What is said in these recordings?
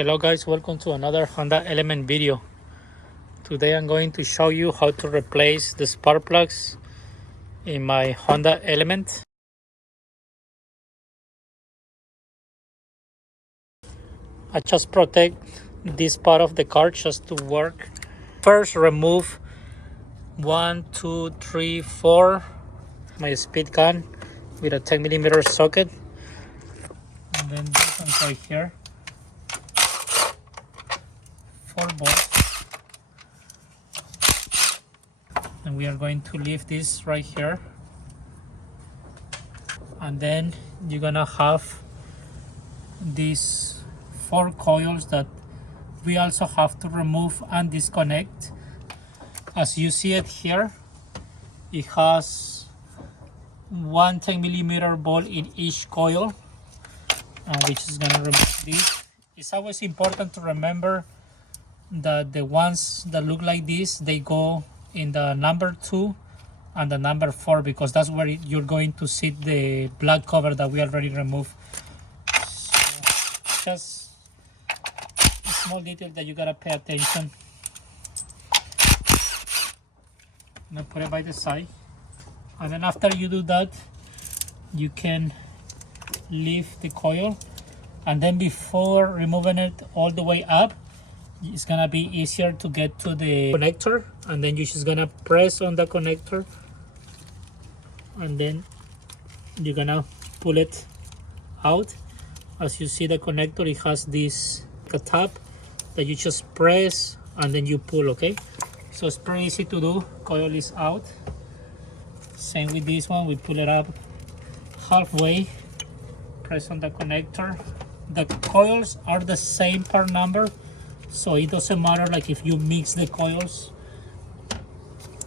Hello guys, welcome to another Honda Element video. Today I'm going to show you how to replace the spark plugs in my Honda Element. I just protect this part of the car just to work. First remove 1, 2, 3, 4 my speed gun with a 10mm socket, and then this one right here, 4 bolts. And we are going to leave this right here, and then you're gonna have these 4 coils that we also have to remove and disconnect. As you see it here, it has 1 10mm bolt in each coil, which is gonna remove this. It's always important to remember that the ones that look like this, they go in the number 2 and the number 4, because that's where you're going to see the black cover that we already removed. So just a small detail that you gotta pay attention. I'm gonna put it by the side, and then after you do that, you can leave the coil, and then before removing it all the way up, it's gonna be easier to get to the connector, and then you're just gonna press on the connector, and then you're gonna pull it out. As you see, the connector, it has this tab that you just press and then you pull. Okay, so it's pretty easy to do. Coil is out. Same with this one, we pull it up halfway, press on the connector. The coils are the same part number, so it doesn't matter like if you mix the coils.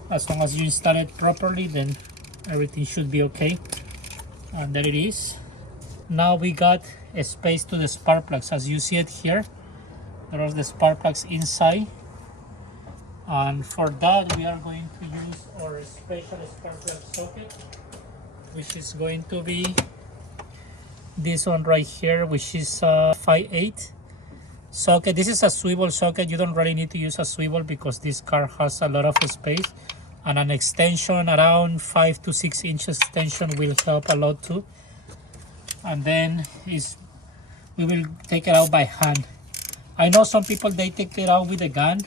As long as you install it properly, then everything should be okay. And there it is. Now we got a space to the spark plugs. As you see it here, there are the spark plugs inside, and for that we are going to use our special spark plug socket, which is going to be this one right here, which is a 5/8 socket. This is a swivel socket. You don't really need to use a swivel because this car has a lot of space, and an extension around 5 to 6 inches extension will help a lot too. And then we will take it out by hand. I know some people, they take it out with a gun.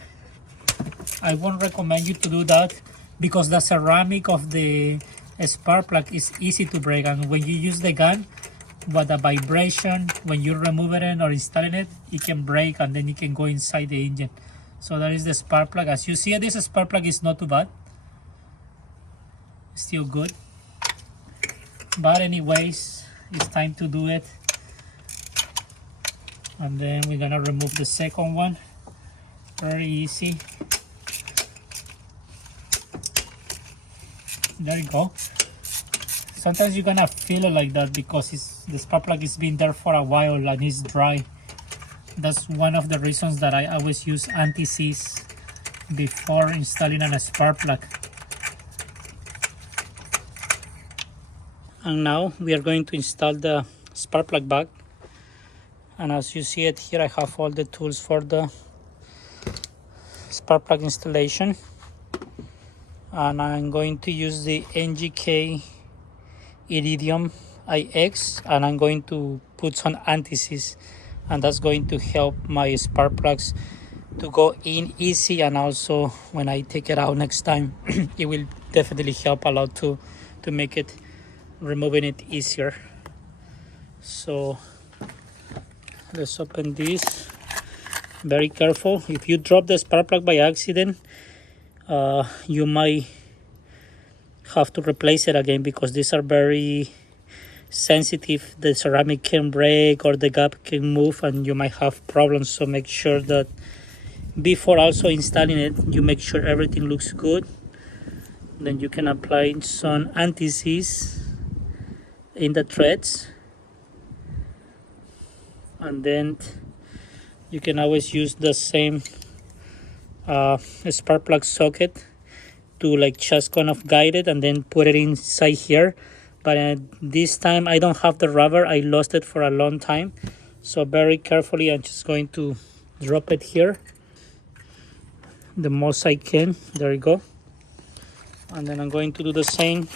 I won't recommend you to do that because the ceramic of the spark plug is easy to break, and when you use the gun, with the vibration, when you're removing it or installing it, it can break and then it can go inside the engine. So that is the spark plug. As you see, this spark plug is not too bad, still good. But anyways, it's time to do it. And then we're gonna remove the second one. Very easy. There you go. Sometimes you're gonna feel it like that because the spark plug has been there for a while and it's dry. That's one of the reasons that I always use anti-seize before installing a spark plug. And now we are going to install the spark plug back. And as you see it here, I have all the tools for the spark plug installation. And I'm going to use the NGK Iridium IX, and I'm going to put some anti-seize, and that's going to help my spark plugs to go in easy, and also when I take it out next time it will definitely help a lot to make it removing it easier. So let's open this. Very careful. If you drop the spark plug by accident, you might have to replace it again because these are very sensitive. The ceramic can break or the gap can move and you might have problems. So make sure that before also installing it, you make sure everything looks good. Then you can apply some anti-seize in the threads, and then you can always use the same spark plug socket to like just kind of guide it and then put it inside here. But this time I don't have the rubber. I lost it for a long time, So very carefully, I'm just going to drop it here the most I can. There you go. And then I'm going to do the same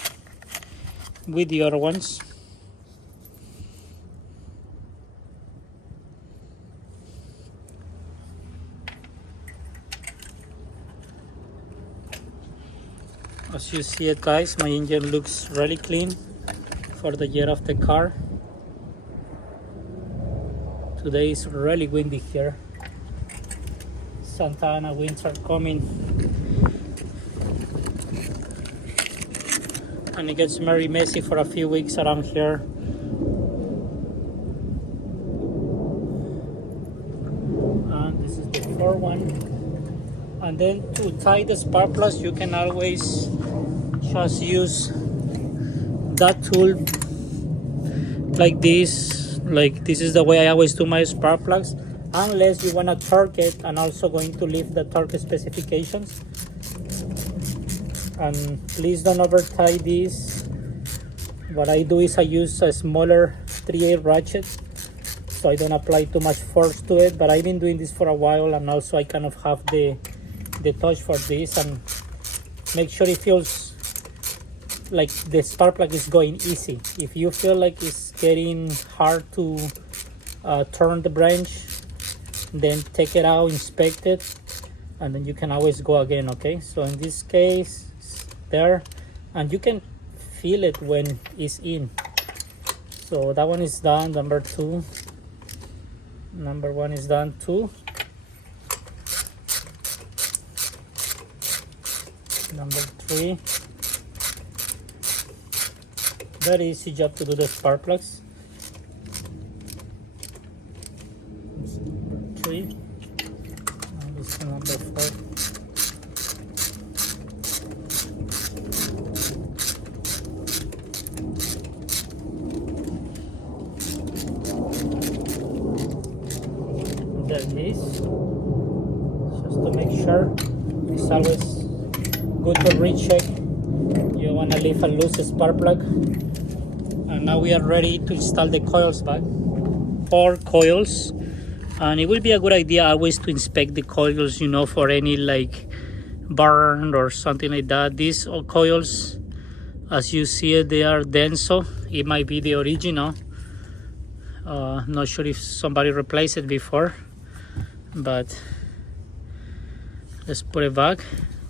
with the other ones. As you see it, guys, my engine looks really clean for the year of the car. Today is really windy here. Santa Ana winds are coming. And it gets very messy for a few weeks around here. And this is the 4-1. And then to tie the spark plugs, you can always just use that tool like this. Like this is the way I always do my spark plugs, unless you want to torque it and also going to leave the torque specifications. And please don't over tie this. What I do is I use a smaller 3/8 ratchet, so I don't apply too much force to it. But I've been doing this for a while, and also I kind of have the touch for this, and make sure it feels like the spark plug is going easy. If you feel like it's getting hard to turn the branch, then take it out, inspect it, and then you can always go again. Okay, so in this case there, and you can feel it when it's in. So that one is done, number 2. Number 1 is done too. Number 3. Very easy job to do the spark plugs. This is number 3. And this is number 4. There it is. Just to make sure, it's always good to recheck. You want to leave a loose spark plug. And now we are ready to install the coils back. 4 coils, and it will be a good idea always to inspect the coils, you know, for any like burn or something like that. These coils, as you see it, they are denso. It might be the original. Not sure if somebody replaced it before, but let's put it back.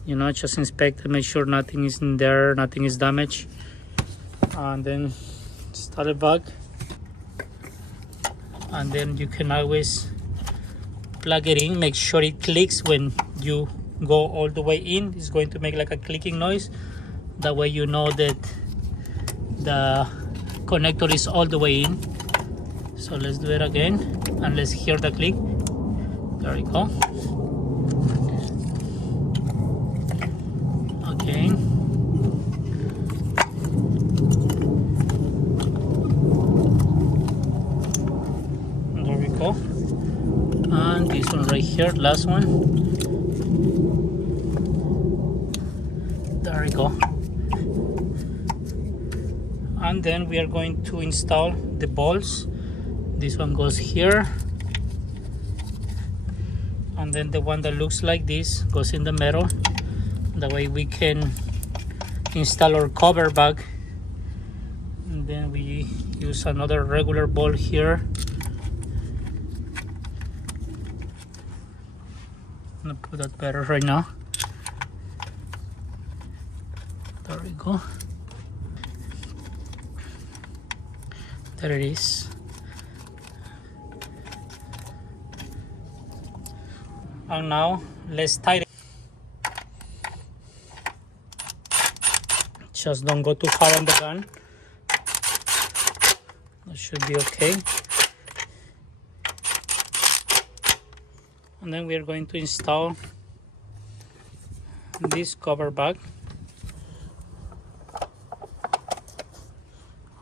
You know, just inspect and make sure nothing is in there, nothing is damaged, and then start it back. And then you can always plug it in. Make sure it clicks when you go all the way in. It's going to make like a clicking noise. That way you know that the connector is all the way in. So let's do it again, and let's hear the click. There we go. Okay. There we go. And this one right here, last one. There we go. And then we are going to install the bolts. This one goes here, and then the one that looks like this goes in the middle. That way we can install our cover back. And then we use another regular bolt here. I'm gonna put that better right now. There we go. There it is. And now let's tighten. Just don't go too hard on the gun. That should be okay. And then we are going to install this cover back.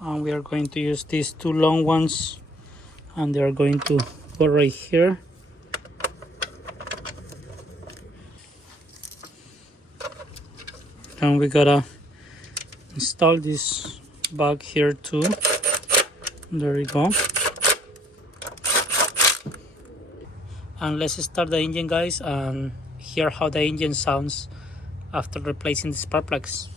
And we are going to use these 2 long ones, and they are going to go right here. And we gotta install this back here too. There we go. And let's start the engine, guys, and hear how the engine sounds after replacing the spark plugs.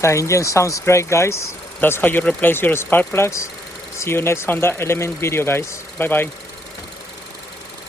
The engine sounds great, guys. That's how you replace your spark plugs. See you next Honda Element video, guys. Bye bye.